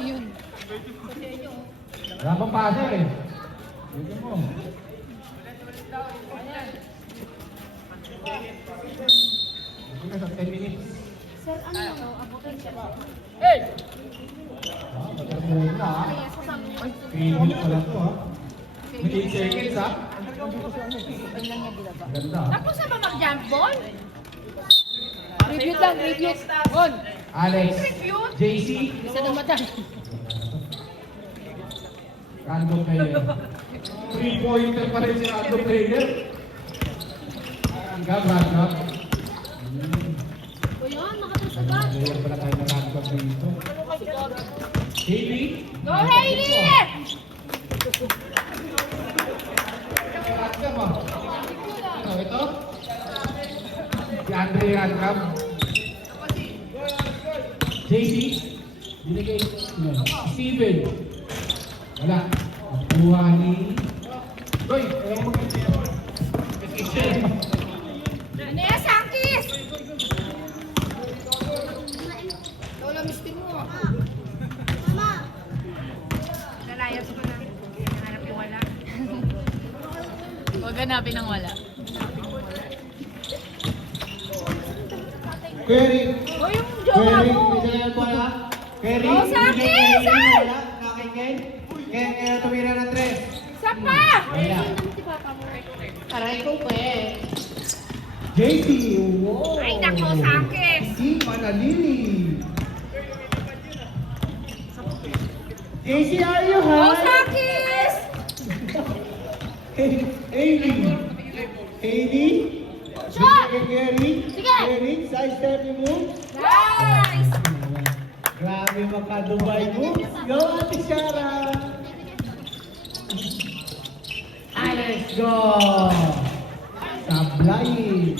Yun. Wala pang passer eh. Dito mo. Dito sa 10 minutes. Sir, ano yung abutin siya? Bagal muna ah. 3 minutes pala to ah. May 8 seconds ah. Ganda ah. Tapos na ba mag-jump ball? Review lang, review. On. Alex. JC. Isa na mata. Random player. 3-pointer pa rin si random player. Ang random. O yun, nakatasagat. Player pala tayo na random dito. Hailey. Go, Hailey! Random ah. Ano ito? Si Andre Random. JC. Binigay. Steven. Wala. Buha ni... Hoy! Ayaw mo mag-isip. Ano yan, Sankis? Lola, mistin mo. Mama! Nalayas ko na. Nanganap yung wala. Huwag ganapin ang wala. Query. O yung jowa mo. Query. Oh, Sankis! Ay! Kaya tumira ng 3. Isa pa! Wala. Aray ko pa eh. JC. Wow. Ay, nako, Sankis! Si Manalili. JC, are you Go, high? Sankis! Hailey. Hailey. Shot! Gary. Sige. Gary, size 30 move. Nice! Grabe maka-Dubai moves. Go, Ate Shara. Let's go. Sablay.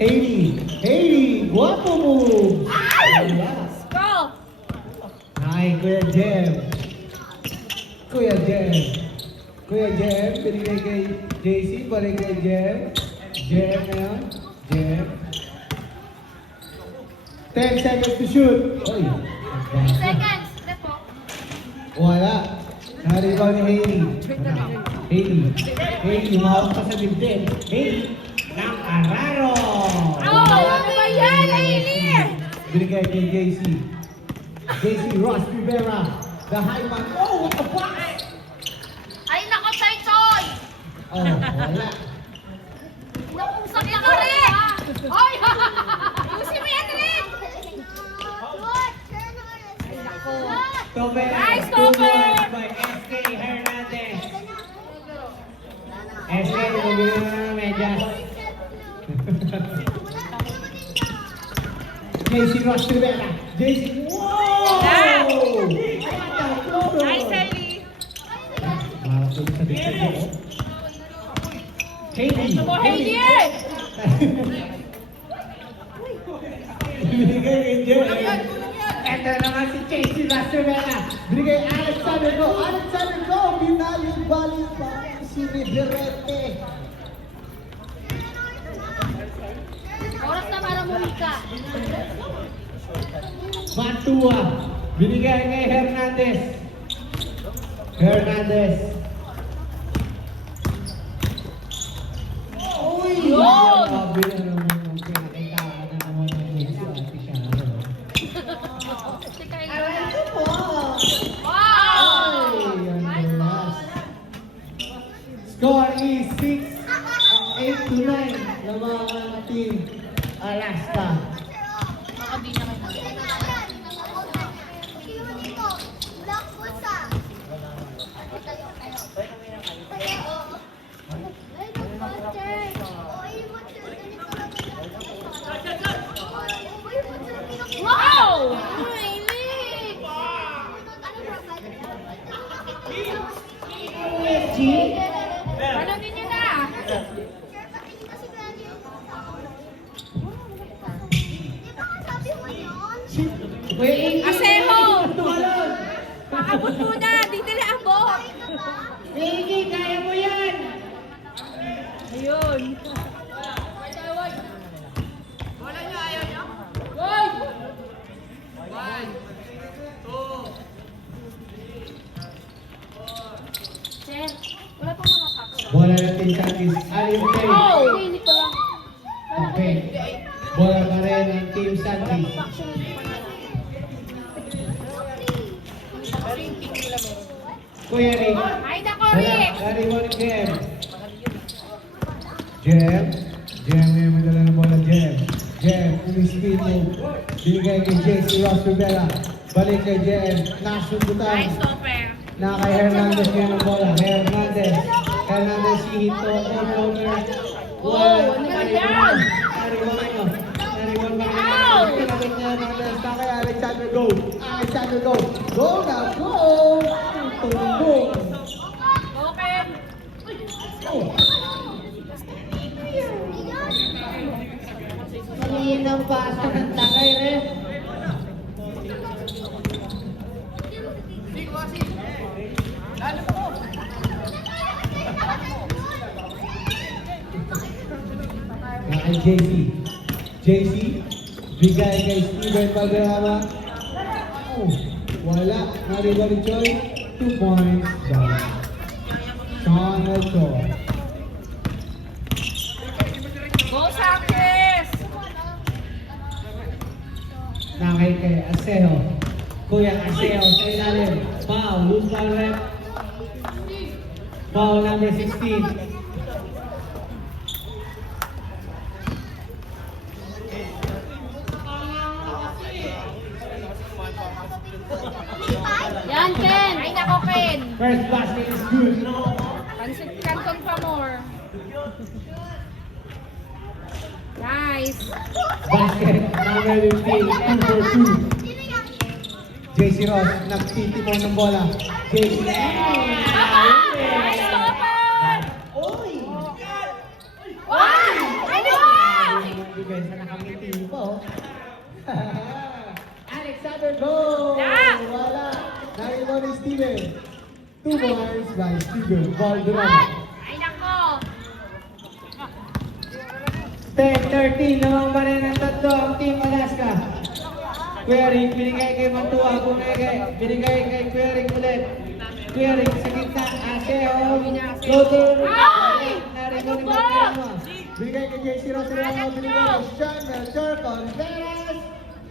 Hailey, guwapo move. Ay! Wala. Go! Hi, Kuya Jem. Kuya Jem, binigay kay JC, balik kay Jem. Jem na yun. Jem. 10 seconds to shoot. Oy. 10 seconds. Depo. Wala. Naribaw ni Hailey. Hailey, umawak ka sa dibdib. Hailey, ng Araro. Oh, ano ba yan, Hailey? Binigay kay JC. JC Ross Rivera. The high man. Oh, what the fuck? Ay, nako, Choy Choy! Oh, wala. Nakusap na ka rin! Hoy! Ayusin mo yan rin! Ay, nako. Topper. Nice, 2 Topper! points by SK Hernandez. SK, bumili na ng medyas. JC Ross Rivera. JC. Wow! Nice, Hailey! Tuloy sa dito ko. Hailey. Ito mo, Hailey! Binigay kay Jem. Ito naman si JC Ross Rivera. Binigay Alexander Go. Alexander Go. Binayong balik pa si Riverete. Oras na para mumika. Matua. Binigay kay Hernandez. Uy! Yun! Grabe na naman ang pinakailangan na naman ng si Ate Sharo. Aray ko po! Wow! Ay, ang last. Score is 8-9 ng mga team Alaska. Baka di na kayo. Wow! Hailey! USG? Ano ninyo na? Aseho! Pakabot muna! Di nila abot! Sige, kaya mo yan! Santis. Alin Tay. Oh! Hindi pa lang. Okay. Bola pa rin ang Team Santis. Kuya Rick. Ay, nako, Wala. Rick! Dari mo rin Jem. Jem. Jem ngayon may dala ng bola. Jem. Jem. Umispin mo. Binigay kay JC Ross Rivera. Balik kay Jem. Nasundutan. Nice stopper. Na kay Hernandez ngayon ang bola. Hernandez. Hernandez ihito. Corner. Oh, ano ba yan? Nariwan mo. Nariwan mo. Ow! Kinabit niya Hernandez. Na kay Alexander Go. Alexander Go. Go na. Go! Tulong. Okay. Oh. Maliin ang paso ng takay rin. Kay JC. JC, bigay kay Steven Valderrama. Oh, wala. Nariba ni Choi. 2 points. Sean Melchor. Go, Sanchez! Nakay kay Aseo. Kuya Aseo sa ilalim. Foul. Loose foul rep. Foul number 16. Yan, Ken! Ay, nako, Ken! First basket is good. Pansit Canton pa more. Nice! Basket number 15. 2 for 2. JC Ross, nagtitipon ng bola. JC. Nice stopper! Oy! One! Ano? Depensa na kami tipo. Alexander Go! Yeah! Wala. Naribo ni Steven. 2 points by Steven Valderrama. Ay, nako! 10-13 naman pa rin ang tatlo ang Team Alaska. Query, binigay kay Mantua, binigay kay Query ulit. Query sa gitna, Aseo, floater, Ay! naribo ni Ano ba? Valderrama. Binigay kay JC Rosero, binigay kay Sean Melchor Contreras,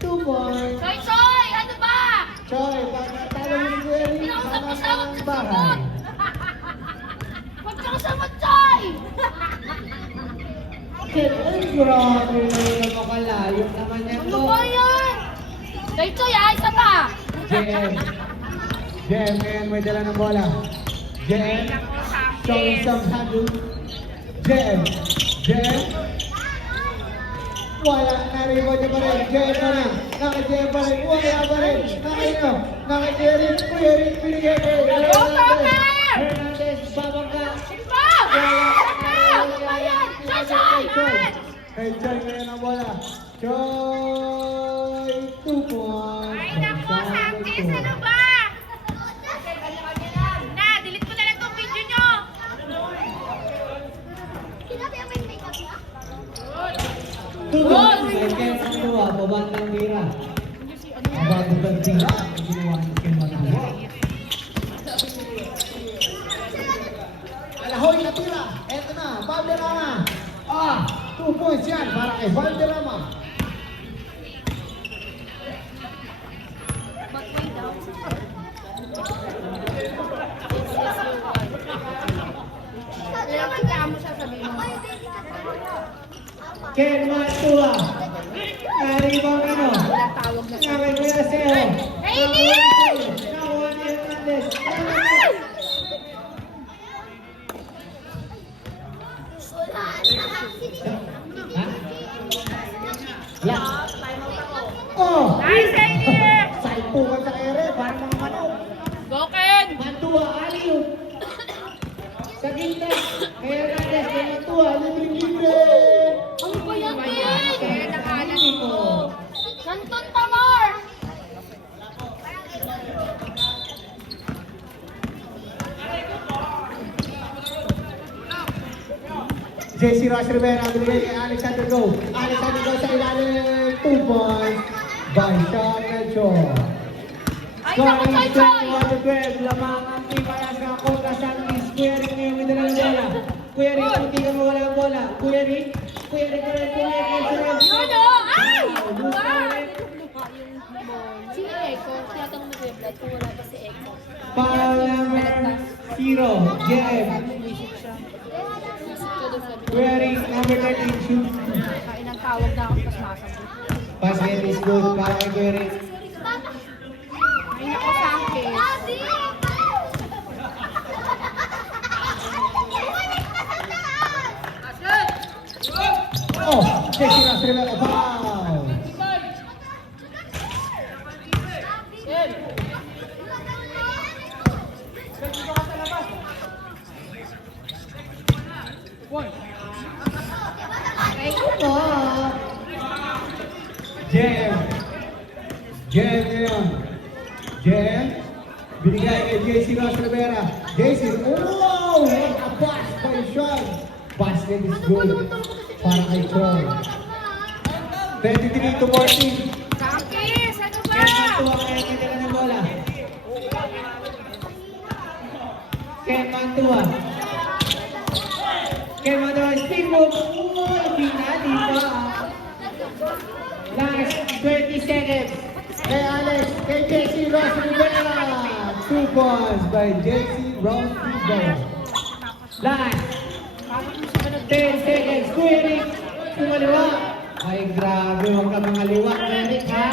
2 points. Choy, Choy! Ano ba? Choy, pag natalo ni Query, Pinausap mo sama siya, ng huwag bahay. Huwag kang samot, Choy! Ay, grabe na makalayo naman yan Ano to. ba yan? Choy, Choy, isa pa! JM. JM ngayon may dala ng bola. JM. Showing some handle. JM. JM. Wala. Naribo niya pa rin. JM pa rin. Naka-JM pa rin. Wala pa rin. Naka-ino. Naka-Jerry. Jerry. Pinigay kay Hernandez. Hernandez. Babangga. Simba! Ano ba yan? Choy, Choy! Man! Kay Joy ngayon ang bola. Joy. 2 points. Ay, nako, Sanchez! Ano ba? Na, delete ko na lang tong video nyo! Tugon! Second ang tuwa, babang ng tira. Bago ng tira, ang ginawa ng Ken Mantua. Alahoy na tira! Eto na, Valderrama! 2 points yan para kay Valderrama. Ken Mantua! Naribang ano? Tawag na Nakay Kuya Seo! Hey, Neil! Nakuha ni Hernandez! Ay! Ha? Wala! Oh! Nice, Neil! Saipukan sa ere, parang mga manok! Go, Ken! Mantua, aliw! Sa gilid! Kay Hernandez, kay Mantua, libre-libre! Ano ba yan, Ken? Kaya nakalan mo! Canton pa more! JC Ross Rivera, binigay kay Alexander Go. Alexander Go sa ilalim, 2 points by Sean Melchor. Ay, naku, Choy, Choy! Scoring 12, lamang ang Team Alaska kontra San Luis Square. Ngayon may dala ng bola. Kuya Rick, hindi ka mawala ang bola. Kuya Rick ulit, Kuya Rick. Yun o! Ay! Loose Wow! ulit. Si Eko, tinatanong mo kay Vlad kung wala pa si Eko. Foul number 0, JM. Kuya Rick, number 13, shoot. Kain ang tawag na ako pas masabi. Basket is good para kay Kuya Rick. Ay nako sa akin. Oh, Jesse Ross Rivera, foul. JM ngayon. JM, binigay kay JC Ross Rivera. JC, wow! What a pass by Sean. Basket is good para kay Troy. 23 to 14. Sakis! Ano ba? Ken Mantua kaya kitila ng bola. Ken Mantua. Ken Mantua, speed move. Di pa. Last 20 seconds. Kay Alex, kay JC Ross Rivera. 2 points by JC Ross Rivera. Last 10 seconds. Kuya Rick, kumaliwa. Ay, grabe. Huwag ka mga liwa, Kuya Rick, ha?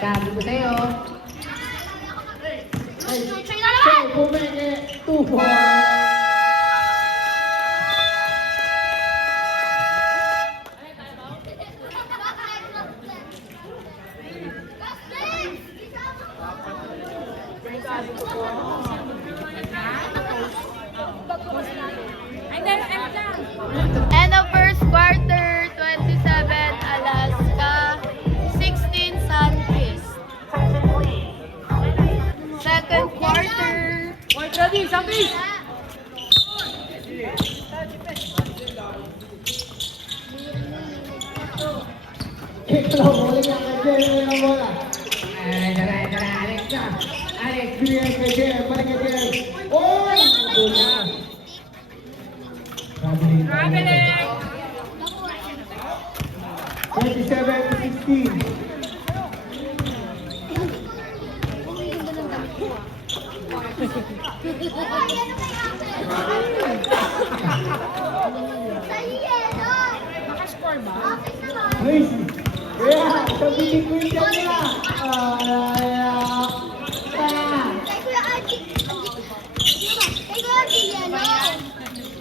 Sabi ko sa'yo. Ay, Shay, pumenge. 2 points. End of first quarter, 27 Alaska, 16 Sunfish. Second quarter. Ready, Sakis! Ikaw, huli ka kay Jem ng bola. Ay, tara, Alex na. Alex, binigay kay Jem, balik kay Jem. Oy! Doon na. Traveling. 27 to 16. Nakascore ba? Nice. Kaya, sabihin ko yung dyan na.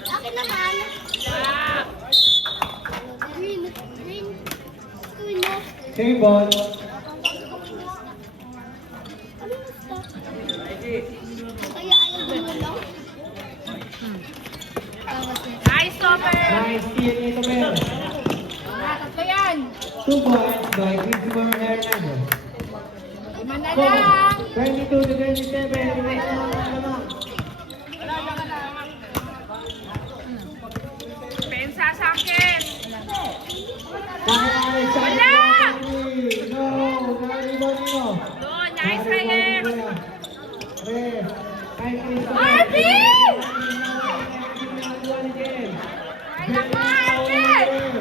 Akin naman. Green. Same ball. Kaya ayaw mo lang. Nice, stopper! Nice steal nito, Mel. Tatlo yan! 2 points by Christopher Hernandez. Lima na lang! 22 to 27. Lamang. Pensa Sakis! Alex, Wala! No, nariban nyo. Doon, nice, Reyes! Arvin! Ay, naku, Arvin!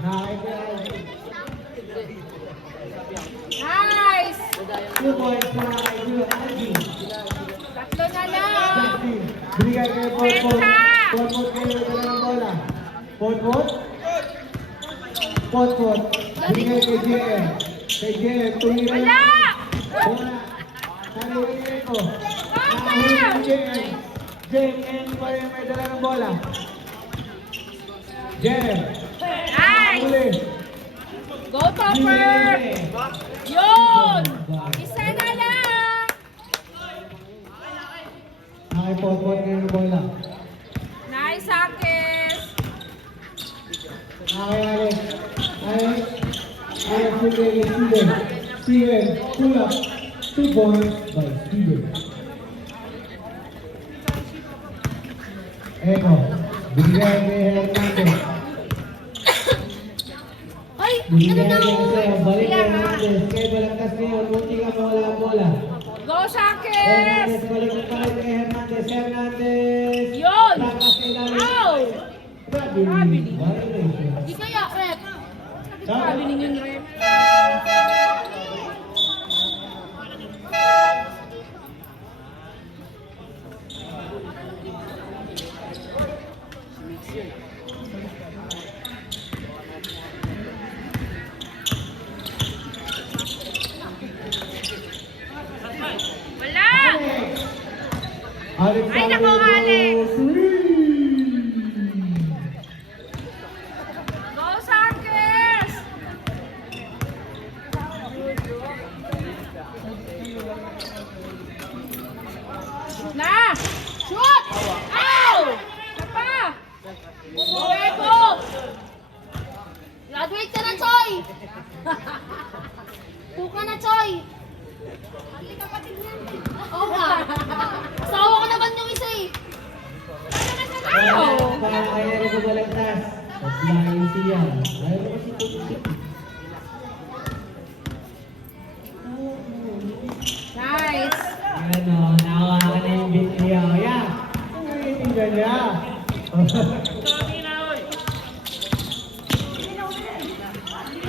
Nice! 2 points para kay Alvin. Tatlo na lang! Justin, binigay kay Potpot. Potpot kayo na ng bola. Potpot. Potpot, binigay kay JM. Kay JM, tumira Wala! bola. Nariwin ko. Nakahuli si JM. JM pa rin may dala ng bola. JM. Nice! Huli. Go, Topper! Yun! Isa na lang! Nakipotpot kayo ng bola. Nice, Sakis! Alex. Alex with Steven. Steven, pull up. 2 points by Steven. Eko, binigay kay Hernandez. Ay, Binigay ano na kay ako? Seo, balik kay Hernandez. Kay Balagtas ngayon, munti ka mawala ang bola. Go, Sanchez! Hernandez, balik ang palit kay Hernandez. Hernandez. Yun! Lakas kay Larry. Ow! Gravity. Violation. Di kaya, rep. Sabi ninyo yung rep. Wala! Alex Ay, nako, Alex. Go, Sanchez! Na! Shoot! Ow! Isa pa! Huwego! Graduate ka na, Choy! Tuka na, Choy! Oo nga. Asawa ko naman yung isa eh. Ow! Para kay Eric Balagtas. Paglain siya. Ayaw ko si Tutik. Nice! Ano, nawa ka na yung beat niya. Yeah. Tingnan niya.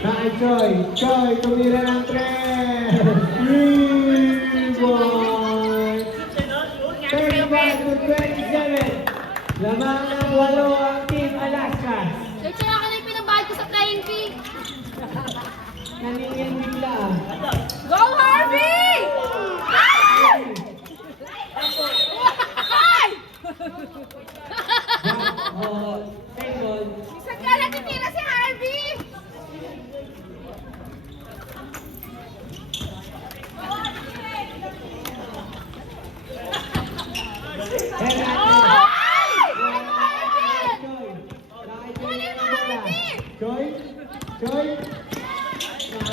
Dahil Choy. Choy, tumira ng 3. 3-1. 35 to 27. Lamang ng 8 ang Team Alaska. Choy, ako na yung pinabayad ko sa flying fee. Naningin bigla. Go, Harvey! Ay! Ay! Second. Isang ka lang titira si Harvey! Choy? Choy?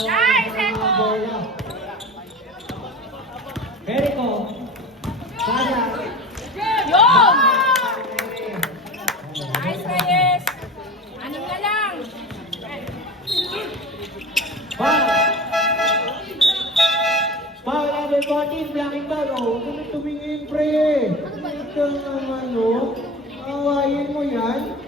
Nice, Eko! Eriko. Sara. Yun! Nice, Reyes! Anim na lang! Foul! Foul number 14, blocking ball. Oh, huwag ka tumingin, pre. Ito naman, oh. Awayin mo yan.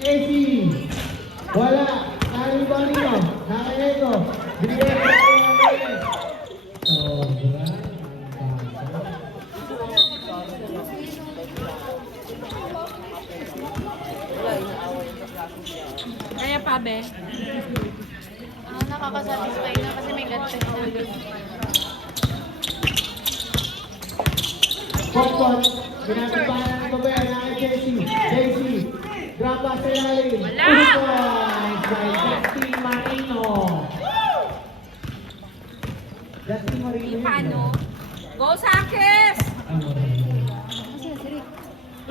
Casey! Wala! Nari ba nino? Nakaego! Binigay ko sa mga Sobra. Kaya pa, be? Nakakasatisfy na kasi may God check na. Pokpok! Pinatapanan ng babae na kay Casey. Casey! Drop pass sa ilalim. Wala! 2 points by Justin Marino. Justin Marino yun, Paano? Go, Sanchez!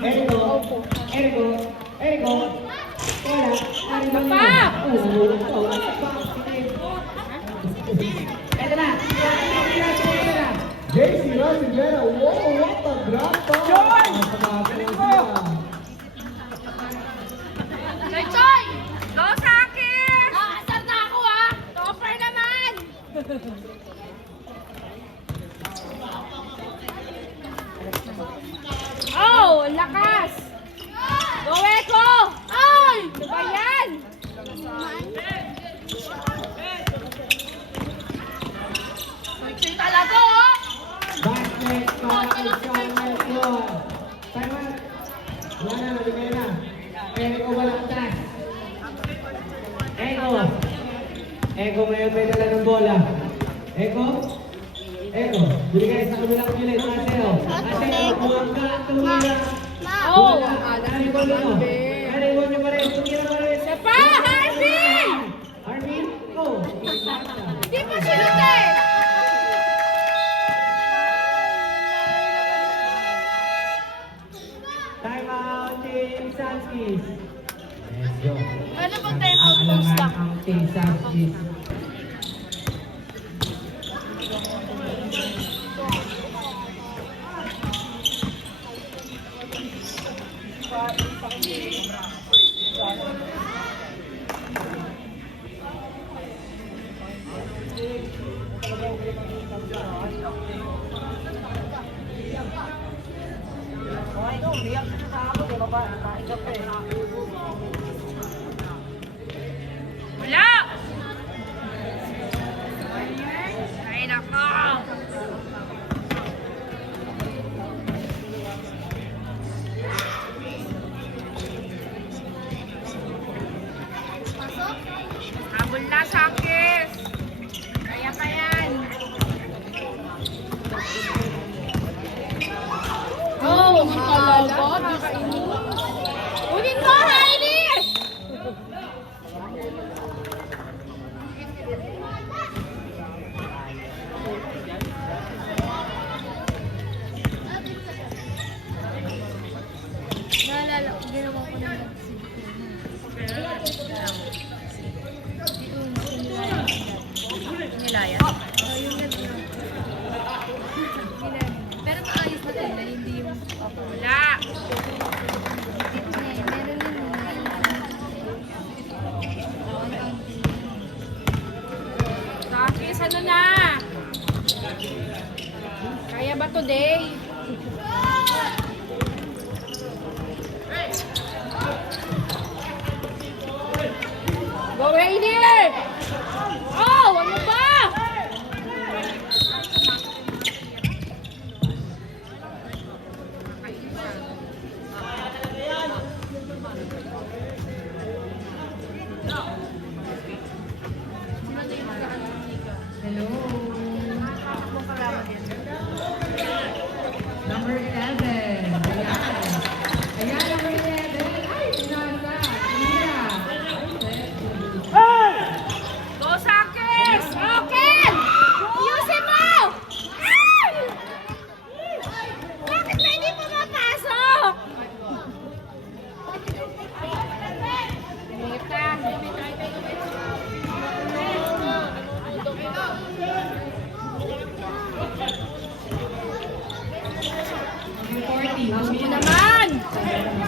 Ergo! Ergo! Ergo! Wala! Nari ba nino? Pa! Ito na! JC Rosivera! Wow! What a drop pass! Joy! Choy, Choy! Go, Sanchez! Nakakasar na ako ah! Topper naman! Oh, lakas! Go, Eko! Ay! Ano ba yan? Choy talaga oh! Basket para kay Sean Melchior. Time out. Wala na, nabigay na. Ego walang tas. Ego. Ego ngayon may dala ng bola. Ego. Ego. Binigay sa kabilang pilit. Mateo. Mateo, buwag ka at tumira. Oh, Naribon mo. Naribon niyo pa rin. Tumira pa rin. Isa pa, Harvey! Arvin, go. Hindi pa sinut eh! Time out, Team Sanskis. Medyo Ano bang time out ng nag-aalangan stock? ang Team Southeast. Wala! Ay, nako! Habol na, Sakis! Kaya pa yan! Oh, talaga. Unin mo, Hailey! Naalala ko, ginawa ko na Nilaya. pero maayos na tila, hindi yung Wala! meron din Sakis, ano na? Kaya ba today? Go, Hailey! Oh, ano ba? Hello. Number 11. Ayan. Ayan, number 11. Ay, sinasa. Mira. Go, Sakis! Okay! Ayusin mo! Ay! Bakit na hindi pumapasok? Mita. Number 40. Pasok mo naman!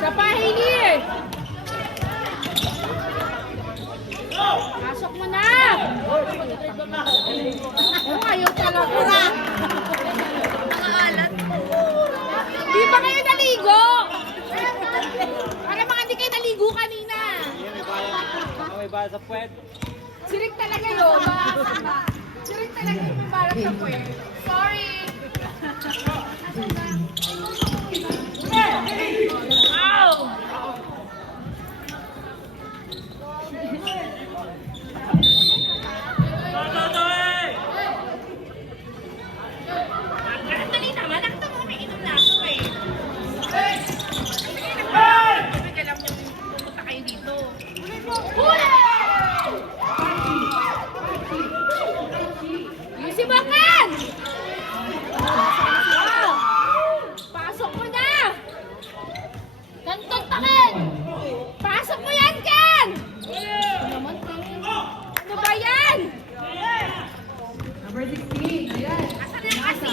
Sa Hailey! Pasok mo na! Oh, ayaw talaga. Di ba kayo naligo? Para baka di kayo naligo kanina. May bala sa puwet. Sirik talaga yun. Sirik talaga yung parang sa puwet. Sorry. Ow! Dali naman, nakita mo may inom na ako eh. Sige, alam niyo, pumunta kayo dito. Huli! Yung si Bakan! Pasok mo na! Kanton pa rin! Pasok mo yan, Ken! Ano ba yan? Number 16. Ayan. Asan na kasi?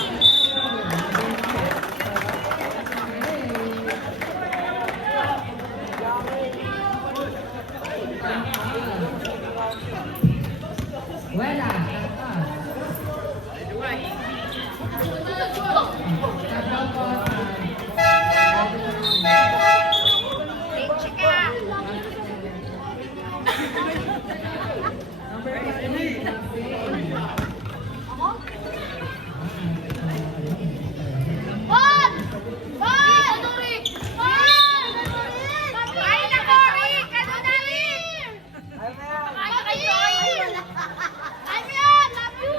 Wala. Tatas. Leche ka! Number 15. Bon! Bon! Ano rin? Bon! Ay, nako, Rick! Ano na, Rick? Ay, kayo! Ano yan? Love you!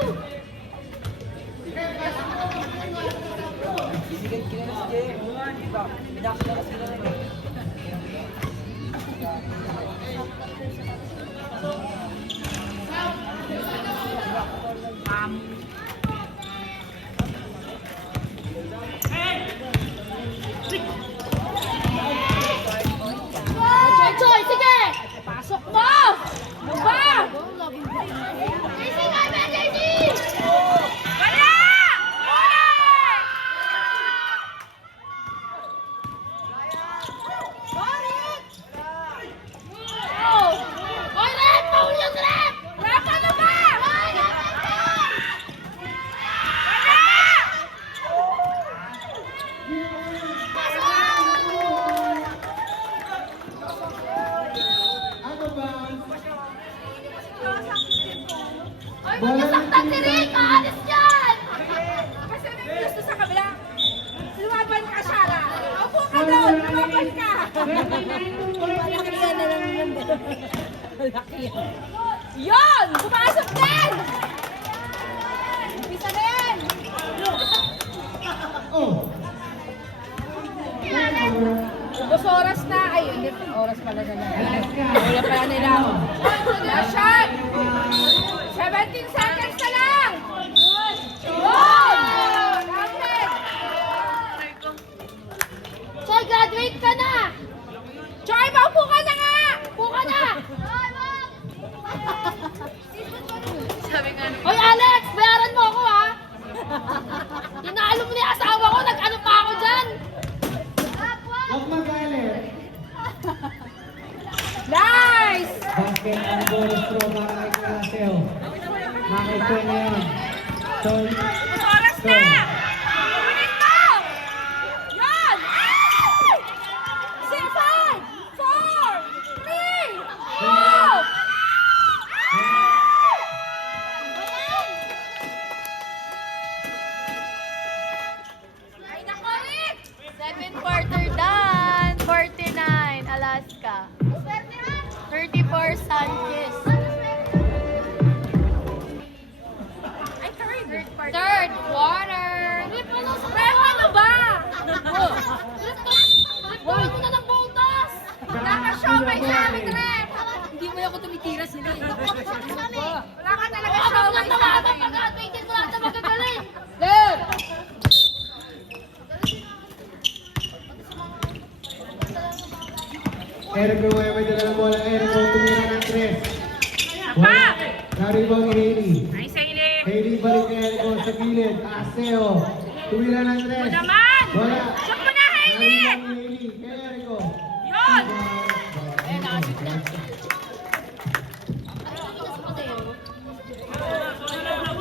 Choy, choy! Sige! Malaki yan na lang naman. Yun! Pumasok din! Umpisa na yan! Oh. Dos oras na. Ay, hindi. Oras pala na lang. Alaska. Wala pala nila. Last shot! 17 seconds na lang! Yun! Counted! Choy, graduate ka na! Choy, maupo ka na nga! Upo ka na! Hoy, Alex! Bayaran mo ako, ha? Tinalo mo na yung asawa ko. Nag-ano pa ako dyan? Huwag magalit. Nice! Basket ang bonus throw para kay Kalaseo. Makita na yun. Sol. Oras na! Kunin mo! Yan! 5, 4, 3, 2! Ay, nako, Rick! 7 quarter done. 49, Alaska. 34, Sanchez. Ay, third part. Third quarter. Pero ano ba? Wala mo na ng butas. Nakashoway sa amin, Rep! Hindi mo ako tumitira sila. Wala ka talaga Ako showay lang sa tawagan amin. pag-graduated mo lahat na magagaling. Left! Eric Roy, may dala ng bola. Eric Roy, tumira ng 3. Wala. Naribaw ni Hailey. Nice, Hailey! Hailey balik kay Eric Roy sa gilid. Aseo. Tumira ng 3. Naman! Wala. Shoot mo na, Hailey! Naribaw ni Hailey kay Eric Roy. Yun!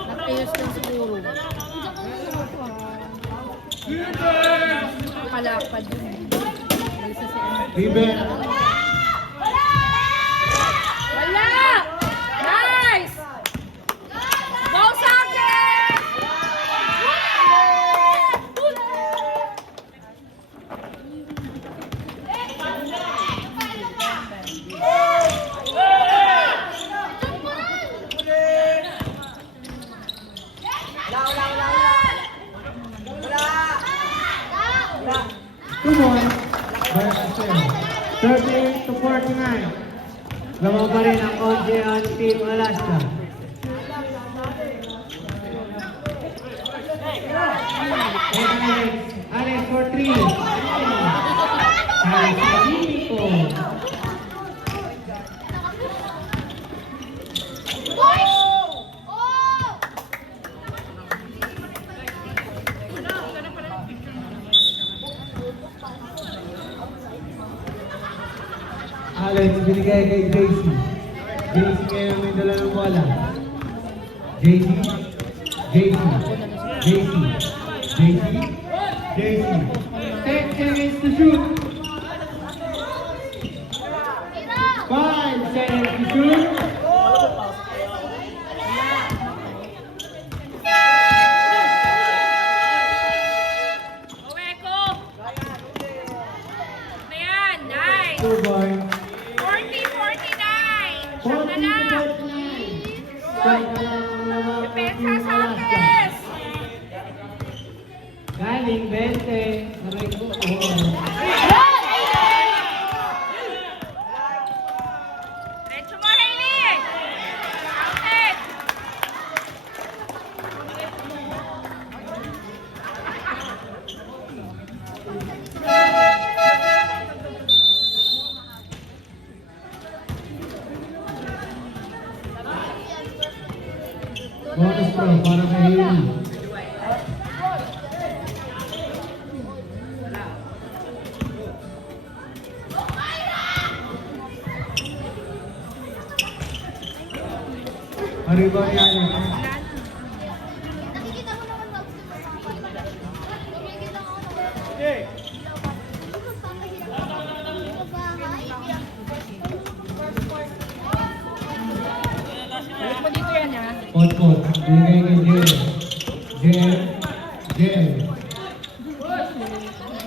Napayos lang siguro. Palakad yun. River. Wala! Nice! Go sa akin! Come on. 38 to 49. Lamang pa rin ang Ongean Team Alaska. Alex for 3. Alex Filipo. Alex binigay kay JC. JC ngayon may dala ng bola. JC. JC. JC. JC. JC. 10 seconds to shoot. 5 seconds to shoot. Oweko! Na yan, nice! 2 points. 40-49! Shot na 40 lang! to 49. Strike na lang ang lamang ng Depensa Team sa Alaska. akin! Galing 20. Aray ko. Diretso mo, Hailey! Counted! Bonus throw para kay Hailey. Arriba ni Alex. Nakikita mo naman ba? Nakikita mo naman. Balik mo dito yan, ha? Pot-pot. Binigay kay Jel. Jel. Jel.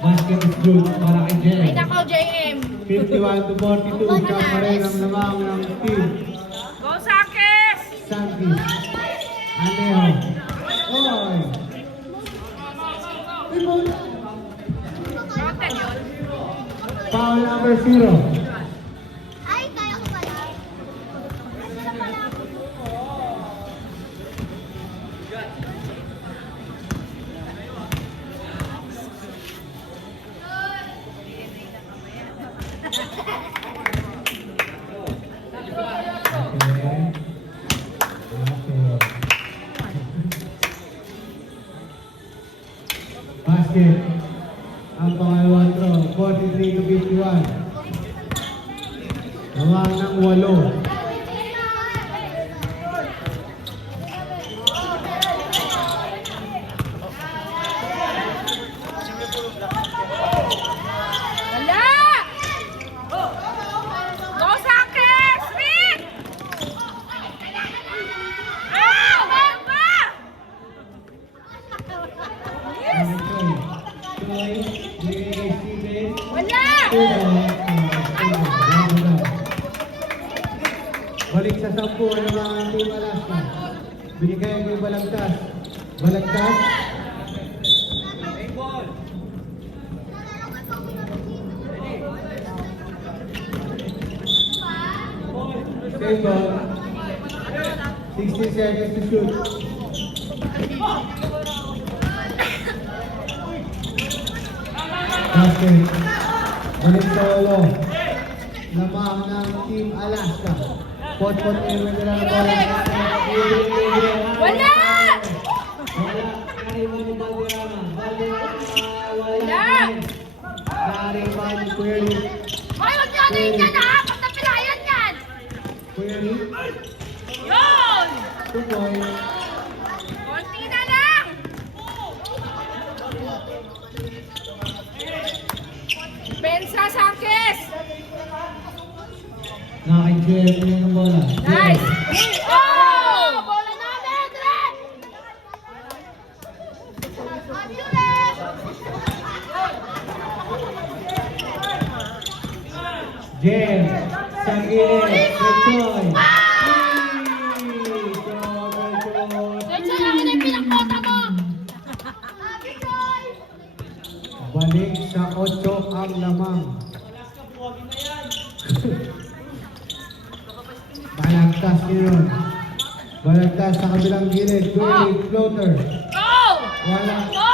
Basket is good para kay Jel. Ay, nako! JM. 51 to 42. Siya pa rin ang lamang ng team. Go, Sakis! Santis. Aneho. Oy. Rotten yun. Foul number 0. Ay, kaya ko pala. Kaya pala ako. Basket. Ang pangalawang throw, 43 to 51. Nawang ng 8. Wala! Go, Sakis! Reed! Ah! Bamba! Yes! Wala! Balik sa 10 ang mga Team Alaska. Binigay kay Balagtas. Balagtas. Save ball. 60 seconds to shoot. Basket. Balik sa 8. Lamang ng Team Alaska. Pot-pot airway nila ng bola. Wala! Wala. Nariman ni Valderrama. Valderrama. Wala! Nariman ni Query. Hoy, huwag niyo ano yun yan ha! Pag napilayan yan! Query. Yun! 2 points. Konti na lang! Pensa, Sakis! Nakakijel niya ng bola. Nice! Oh! Bola namin, Red! Ambulance! Jen. Sa gilid. Itoy. Medyo lang yun yung pinakota mo! Balik sa 8 ang lamang. Balagtas yun. Balagtas sa kabilang gilid. Query floater. Go! Wala. Go!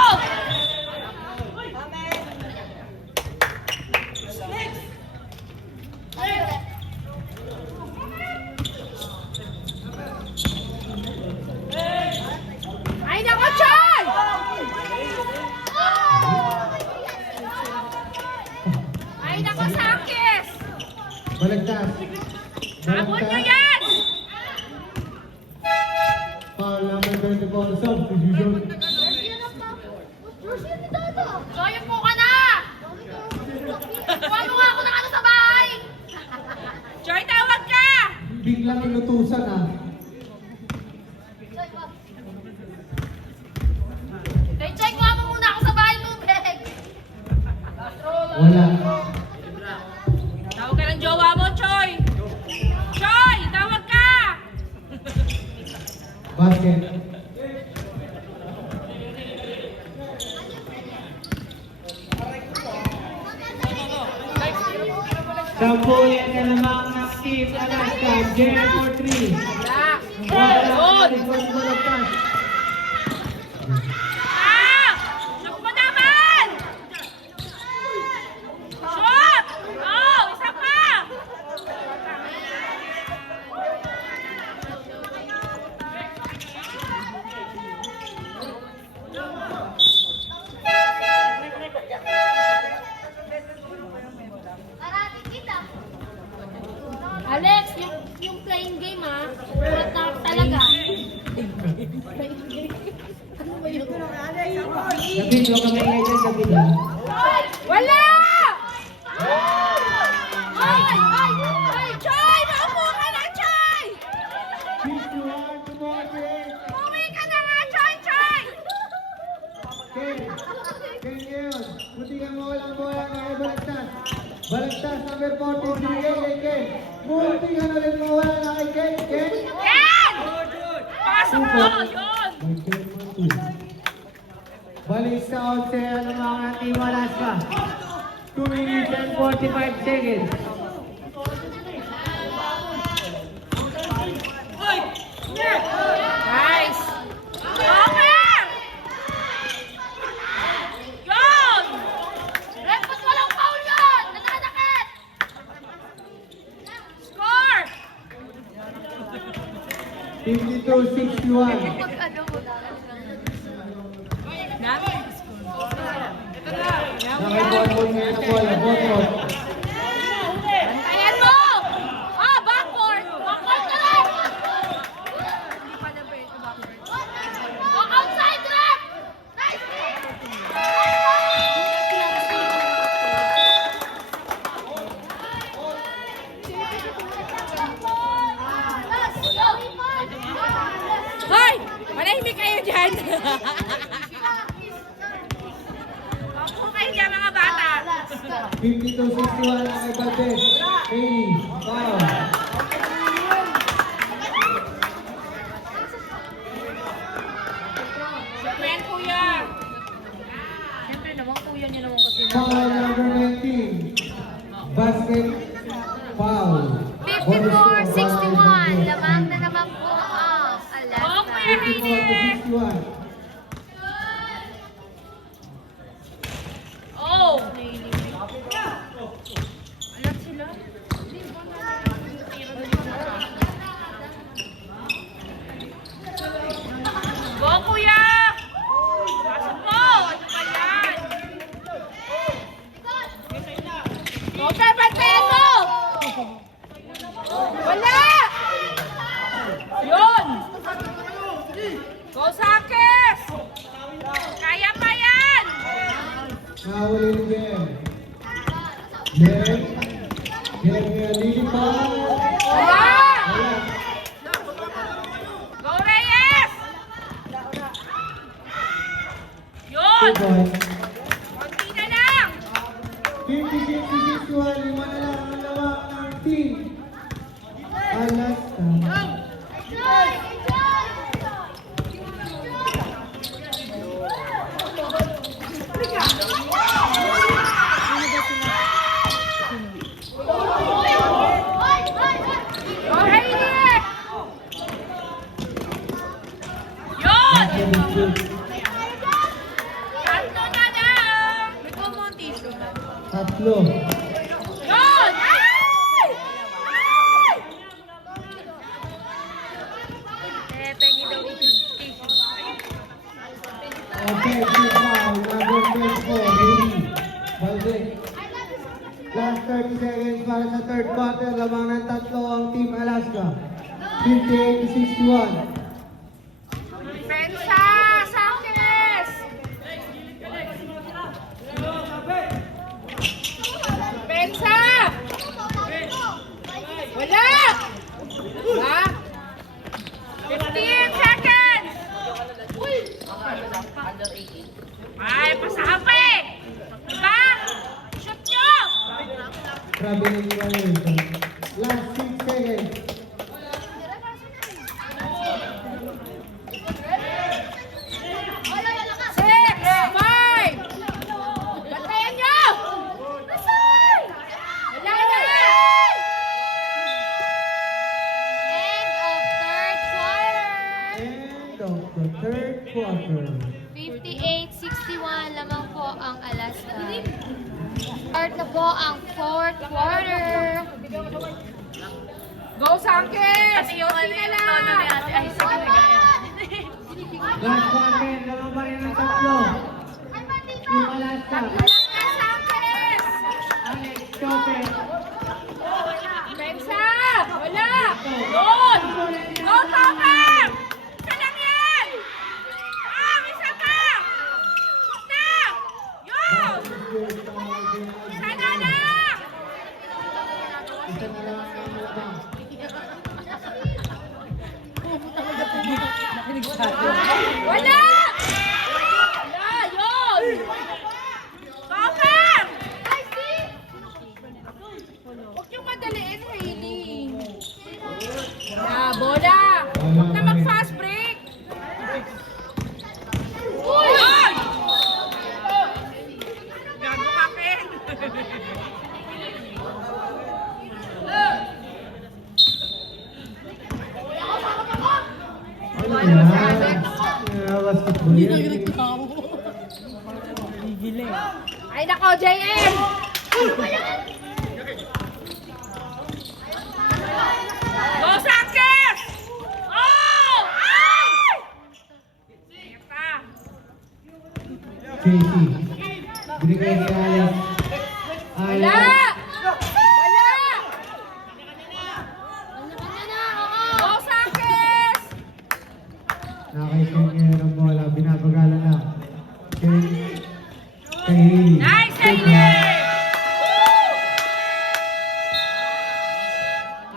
Ay, nako, Choy! Ay, nako, Sakis! Balagtas. Abot nyo Balagtas. yan! Foul number 24. Substitution. Soyo po ka na! Kuha mo nga ako ng ano sa bahay! Choy, tawag ka! Biglang inutusan ah. Hey, check mo muna ako sa bahay tubig! Wala. Tawag ka ng jowa mo, Choy! Choy, tawag ka! Basket. Sampo yan na lamang ng Team Alaska. Jen for 3. Wala! Wala. Good! Balagtas. Ah! Shoot mo naman! Shoot! Oh, isa pa! Alex, yung playing game ha, ulat na ako talaga. Ano ba yun? David, huwag kami ngayon dyan, David ah. Wala! Ay! Ay! Ay! Choy! Maupo ka na, Choy! 51 to 48. Uwi ka na nga, Choy! Choy! Ken ngayon. Buti ka mo walang bola na kay Balagtas. Last touch number 40, binigay kay Ken. Muntikan ulit mawala na kay Ken. Ken. Ken! Pasok mo! Yun! By Ken Montu. Balik sa 11 ng mga Team Alaska. 2 minutes and 45 seconds. Nice! Okay! Yun! Ref, ba't walang foul yun? Nananakit! Score! 52-61. Nakibot ngayon ang bola. Bot. Ayan mo! Ah, backward! Backward ka lang! Oh, outside, ref! Nice! Hoy! Manahimik kayo dyan! Opo kayo dyan mga bata! 52-61 ang kay Valdez. Hailey. Foul. Men, kuya! Siyempre naman, kuya niyo naman kasi. Foul number 19. Basket. Foul. 54-61. Lamang na naman po ang Oo, kuya Alaska. Hailey! 54-61. Oh! Alam sila? Go, kuya! Pasok mo! Ano ba yan? Go, perpatay mo! Wala! Yun! Go, Sakes! Kaya pa yan! Nahuli ni Jen. Jen. Jen ngayon. Lilipad. Wala! Wala. Go, Reyes! Yun! Good boy. Konti na lang! 56-61. Lima na lang ang lawak ng team. Alaska. Go, Hailey! Yun! Tatlo na lang! Ito mo ang tissue. Tatlo. Yun! Ay! Ay! Pengi daw tissue. Offensive foul. Number 24. Hailey. Valdez. Last 30 seconds para sa third quarter. Lamang ng tatlo ang Team Alaska. 58-61. Pensa! Sakes! Pensa! Wala! Ha? 15 seconds! Ay, pasahan pa eh! Diba? Shoot nyo! Traveling violation. Last 6 seconds. Six! Five! Bantayan nyo! Wala na! End of third quarter. End of the third quarter. 58-61 lamang po ang Alaska. Start na po ang fourth quarter. Go, Sankes! Yosi na lang! Last quarter. Lamang pa rin ang tatlo. Team Alaska. Wala, Sankes! Alex Chope. Pensa! Wala! Doon! Go, Topper! Isa lang yan! Isa pa! Shoot na! Yun! Isa na lang! Isa na lang ang iba. Wala! Wala! Yun! Topper! Ay, nako, JM! Go, Sanchez! Oh! Ay! Ito. JC. Binigay kay Alex. Wala! Alex. Wala! Kanya-kanya na, oo. Go, Sanchez! Nakakaitin ng bola. Binabagalan na. Kay Hailey. Nice, Hailey!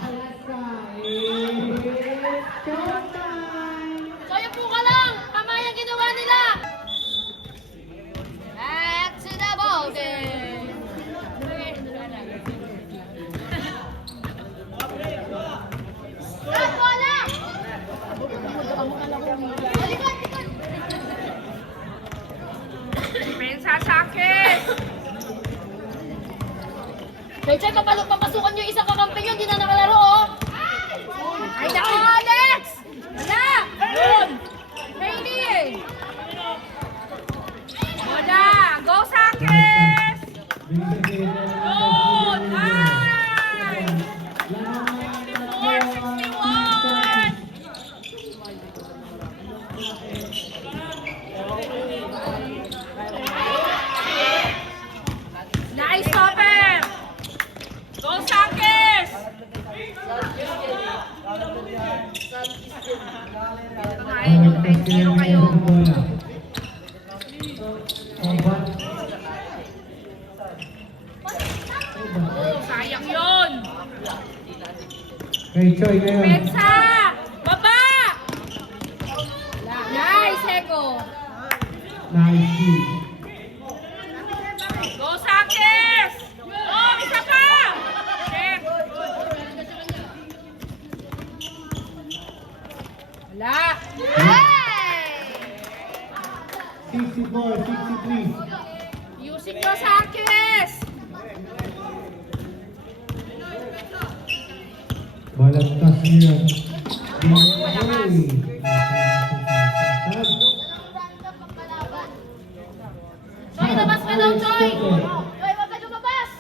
Alaska. It's showtime! Kaya po ka lang. Tama yung ginawa nila. Back to the ball game. Ah, bola! Balikan, balikan. Pensa, Sanchez! Chay, papasukan nyo yung isang kakampi nyo, hindi na nakalaro, oh. Ay, nako, Alex! Wala! Yun! Hailey! Wala! Go, Sanchez! Binigay kay Good! Nice! 64-61! Nice stopper! Go, Sanchez! Tayo kayo. Oh, sayang yun! Kay Choi ngayon. Pensa! Baba! Nice, Eko! Nice kill. Go, Sanchez! Oh, isa pa! Shit! Wala! Hey! 64, 63. Music go, Sanchez! Balagtas ngayon. Choy, labas ka daw, Choy! Choy, wag ka lumabas!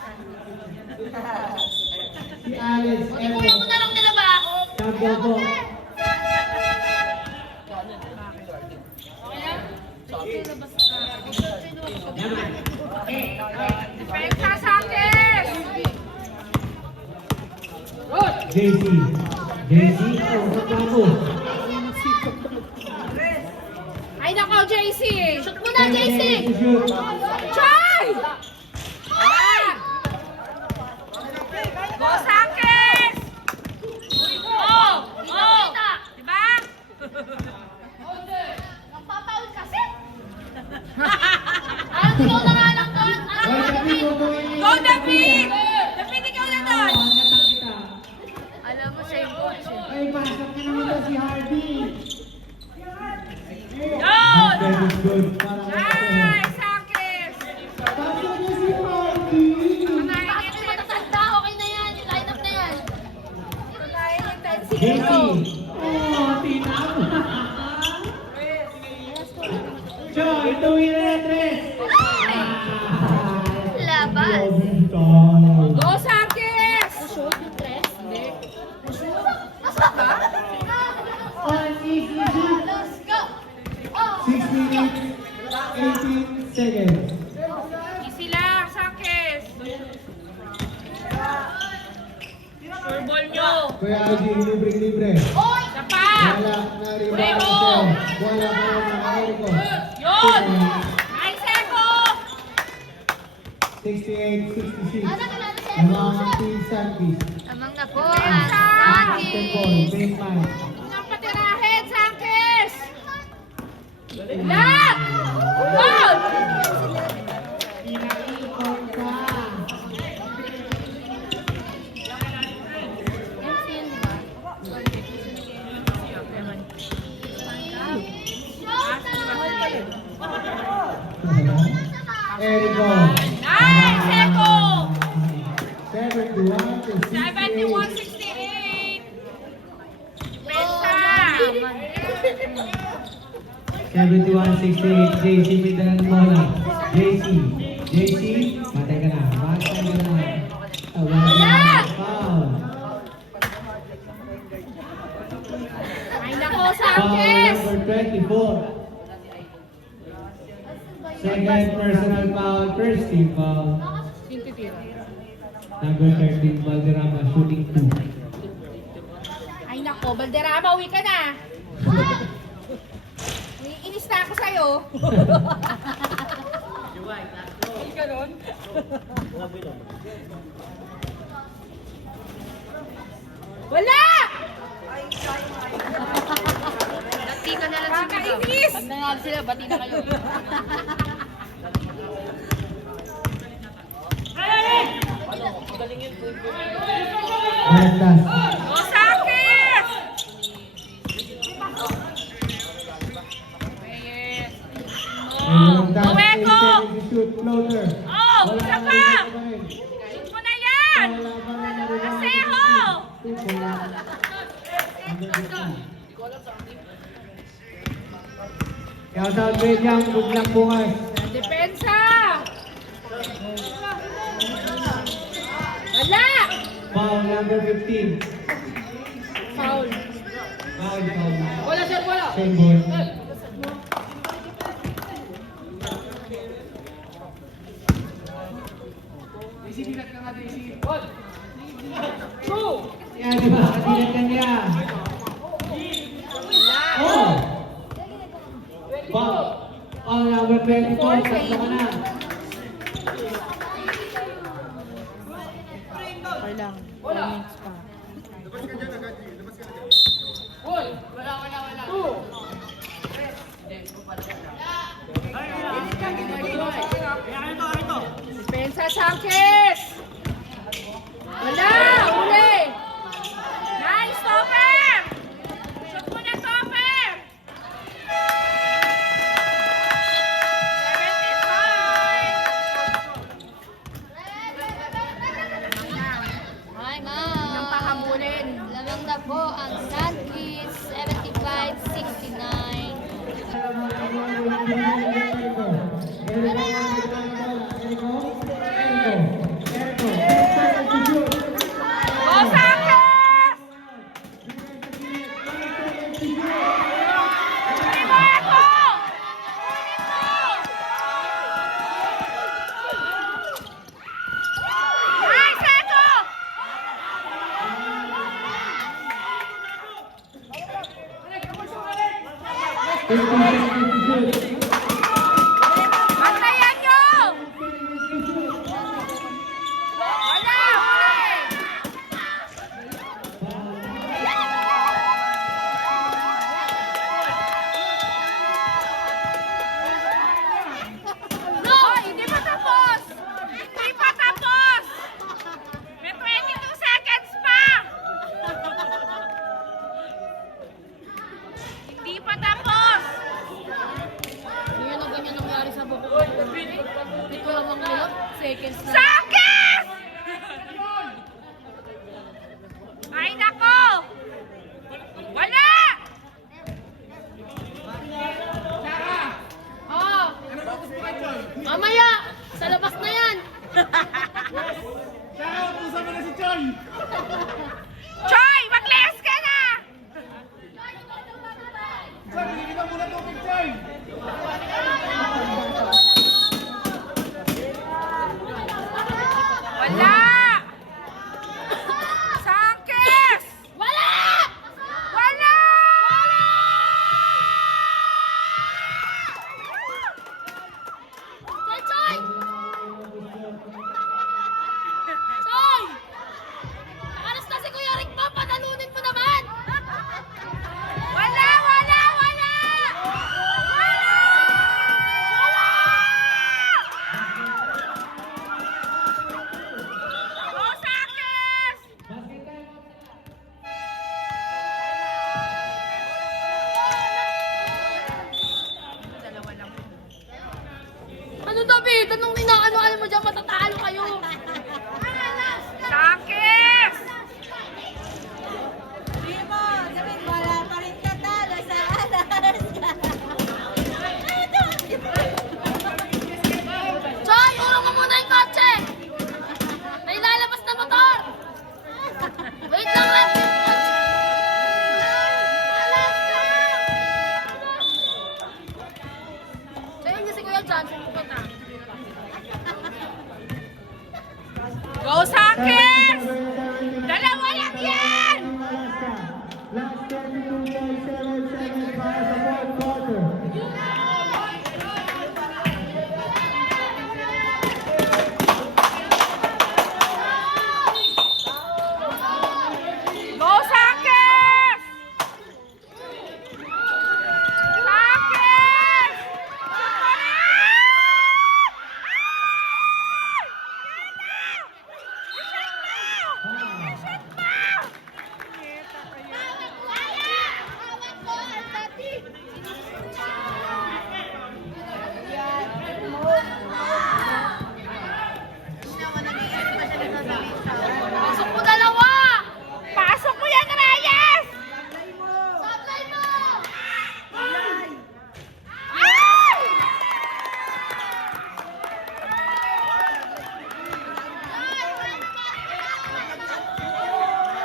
Si Alex Kuya mo na lang nilabas! Sabi ko. Pensa, Sanchez! JC. JC. Oh, sa ko. Ay, nako, JC! Shoot mo na, JC! Chay! Wala! Go, Sanchez! Oh! Oh! Diba? Nagpapaul kasi! Ang ikaw na nga lang doon! Go, David! David, ikaw na doon! Alam mo siya yung coach. Ay, pasok ka naman daw si Harvey. Yun! That is good. Para Nice, Sanchez! pasok niya si Harvey. Bakit yung matatanda? Okay na yan. Yung lineup na yan. Panayin yung intensity JC. mo. Oh, tinap. Joy, tuwin na tres. Labas. Go, Sanchez! Shoot yung tres? Hindi. On easy shoot. Let's go! Oh! 6 minutes, 18 seconds. Easy lang, Sanchez! Sure ball nyo! Kuya Algie, libre. Oy! Isa pa! Wala na rin ba Prego! siya? Wala pa rin na Eriko. Yun! Nice, Eko! 68, 66. Ano ka lang sa Mga Team Santis. Tamang na po. Basketball, baseline. Ang patirahin, Sanchez! Lang! Goal! Inaikon ka. Eriko. Nice, Eko! 71 to 68. 71-68! Pensa! 71-68, JC Mindanao bola. JC, patay ka na. Foul. Ay nako, Foul Sanchez! number 24. Second personal foul, first team foul. Number 13, Valderrama, shooting 2. Ay nako, Valderrama, uwi ka na. Iinis na ako sa'yo. Wala! Bati ka na lang sa Kakainis! Pag nangyari sila, bati na kayo. Balas. O, Sanchez! Gaweko! Shoot floater. Oh, isa pa! Shoot mo na yan! Aseho! Kaya sa Bedyang, good luck bukas. Depensa! Wala! Foul number 15. Foul. Foul. Wala, sir, wala. Same ball. Yan, di ba? Katilat ka niya. Oh! Foul. Foul number 24. Tatlo ka na. Okay lang. 4 minutes pa. Depensa, Sanchez! Wala! Uli! Nice, Topper! Shoot mo na, Topper! 75! Hi, Nang ma'am. pahabulin. Lamang na po ang Sandkids, 75-69. Go, Sanchez! Uli mo ako! Nice, Echo! Bantayan nyo! Wala! Uli! No! Hindi pa tapos! Hindi pa tapos! May 22 seconds pa! Hindi pa tapos! Yun ang ganyan nangyari sa buko. Hindi ko lang mga seconds na. Sakit! Ay nako! Wala! Oh! Mamaya! Sa labas na yan! Choy! Mag-layas ka na! Wala! Sakit! Wala! Wala! Choy! Choy! Alas na si Kuya Rick mo! Panalunin mo naman! Wala! Wala! Wala! Wala! Go, Sakis! Ano David? Anong inaano-ano mo dyan? Matatalo kayo! Sakis! Wala pa rin katalo sa alas ka. Go, Sakis! Dalawa lang yan! Last 22.77 para sa fourth quarter. Go, Sakis! Sakis! Pasok mo dalawa! Pasok mo yan, Reyes! Sablay mo! Ay!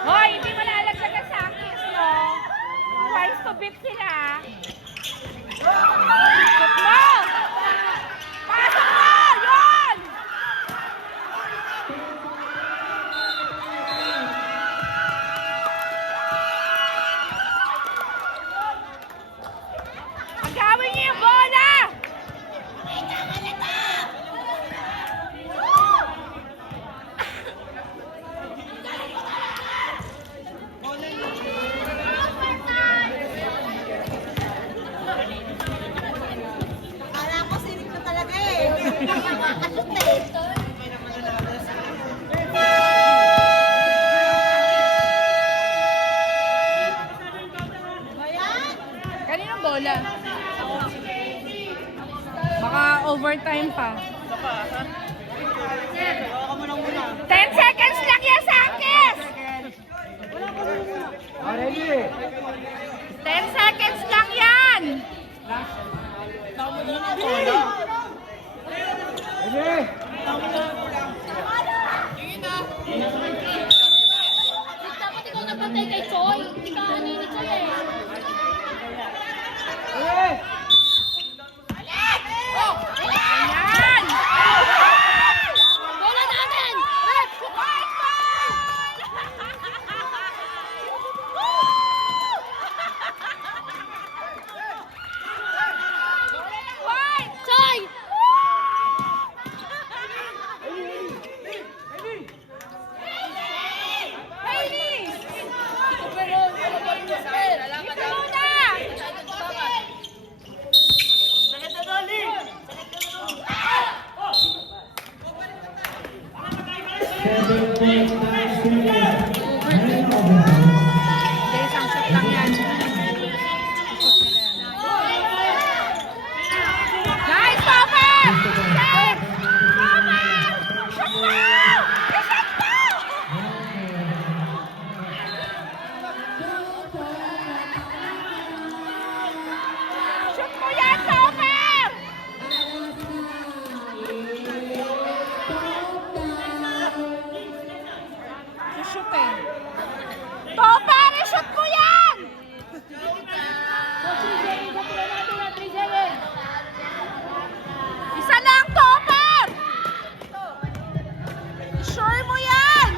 Hoy, hindi mo lalaglag ka sa akin, no? Twice to beat sila. Pasok mo! Pasok mo! Yun! Agawin niyo yung bola! Kala ko sinig na talaga eh. Kaya makasot eh. Kaninong bola? Baka overtime pa. 10 seconds lang yan, Sakis! 10 seconds lang yan! Dapat ikaw nagpantay kay Choi. Hindi ka ano ni Choi eh. Ayan! Bola natin! Rep! White! Choi! Hailey! Ito muna! Hindi, isang shot lang yan. Nice, Topper! Set! Topper! Shot mo! I-shot mo! Shoot mo yan, Topper! Shoot eh. Topper, i-shoot mo yan! Isa lang, Topper! Sure mo yan!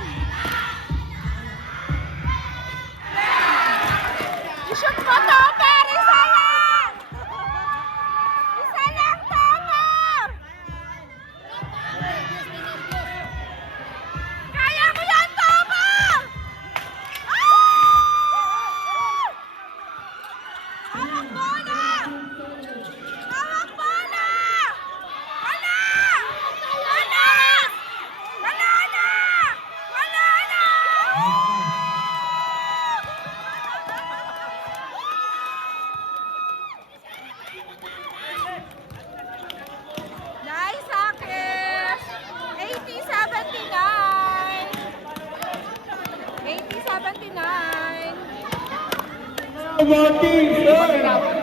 I-shoot mo, Topper! Isa lang! Isa lang, Topper! Kaya mo yan, Topper! Hawak bola! Hawak bola! Wala! Wala! Wala na! Wala na! Nice, Akis! 80-79! 80-79! Voting, sir!